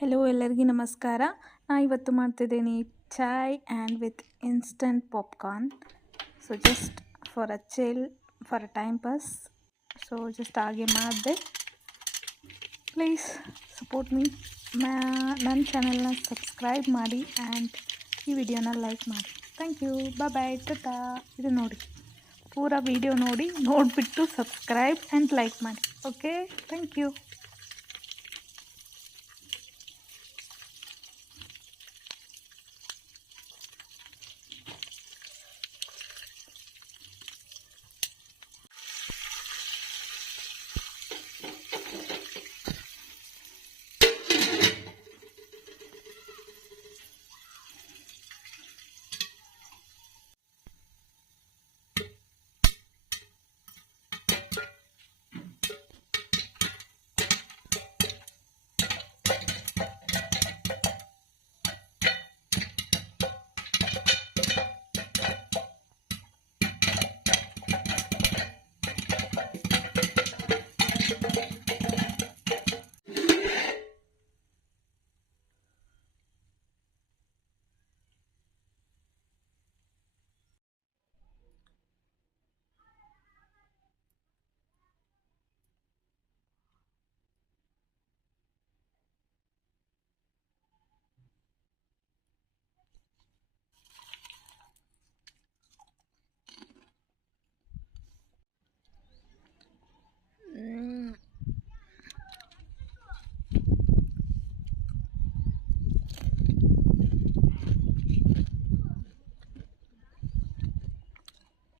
Hello ಎಲ್ಲರಿಗೂ ನಮಸ್ಕಾರ. ನಾನು ಇವತ್ತು ಮಾಡ್ತಿದ್ದೀನಿ chai and with instant popcorn. So just for a chill, for a time pass. So just ಹಾಗೆ ಮಾಡಿದೆ. Please support me. ನನ್ನ ಚಾನಲ್ನ ಸಬ್ಸ್ಕ್ರೈಬ್ ಮಾಡಿ ಆ್ಯಂಡ್ ಈ ವಿಡಿಯೋನ ಲೈಕ್ ಮಾಡಿ. Thank you. ಬಾಯ್ ಟಾಟಾ. ಇದು ನೋಡಿ, ಪೂರಾ ವಿಡಿಯೋ ನೋಡಿಬಿಟ್ಟು ಸಬ್ಸ್ಕ್ರೈಬ್ ಆ್ಯಂಡ್ ಲೈಕ್ ಮಾಡಿ. Okay, thank you.